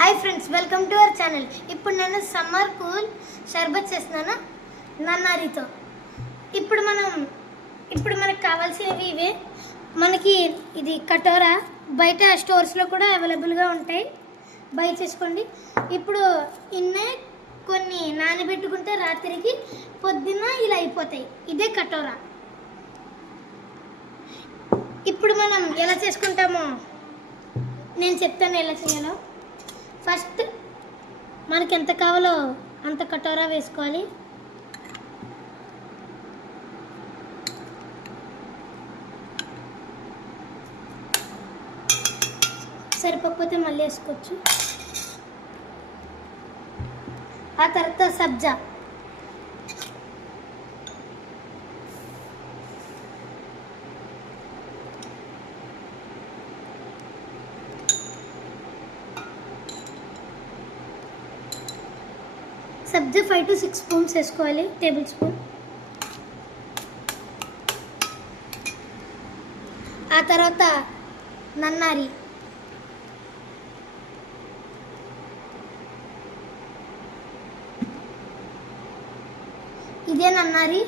Hi friends, welcome to our channel. ఇప్పుడు నేను summer cool షర్బత్ చేస్తున్నాను నన్నారితో. ఇప్పుడు మనకు కావాల్సినవి ఇవే. మనకి ఇది కటోరా బయట స్టోర్స్లో కూడా అవైలబుల్గా ఉంటాయి, బై చేసుకోండి. ఇప్పుడు ఇన్నే కొన్ని నానబెట్టుకుంటే రాత్రికి పొద్దున్న ఇలా అయిపోతాయి. ఇదే కటోరా. ఇప్పుడు మనం ఎలా చేసుకుంటామో నేను చెప్తాను ఎలా చేయాలో. ఫస్ట్ మనకి ఎంత కావాలో అంత కటోరా వేసుకోవాలి. సరిపోకపోతే మళ్ళీ వేసుకోవచ్చు. ఆ తర్వాత సబ్జా, సబ్జా 5 to 6 స్పూన్స్ వేసుకోవాలి, టేబుల్ స్పూన్. ఆ తర్వాత నన్నారి, ఇదే నన్నారి.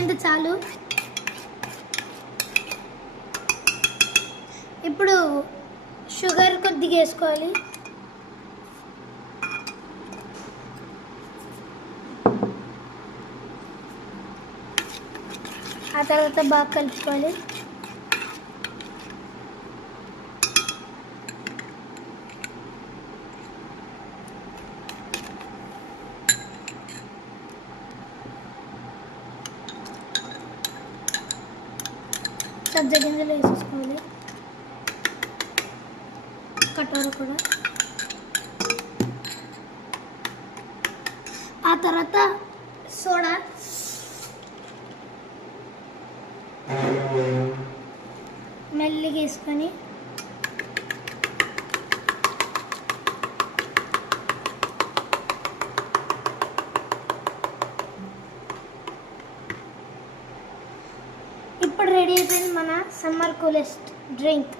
ఇంత చాలు. ఇప్పుడు షుగర్ కొద్దిగా వేసుకోవాలి. ఆ తర్వాత బాగా కలుపుకోవాలి. సబ్జా గింజలు వేసేసుకోవాలి, కటోరా కూడా. ఆ తర్వాత సోడా, మెల్లిగా వేసుకొని ఇప్పుడు రెడీ అయిపోయింది మన సమ్మర్ కూలెస్ట్ డ్రింక్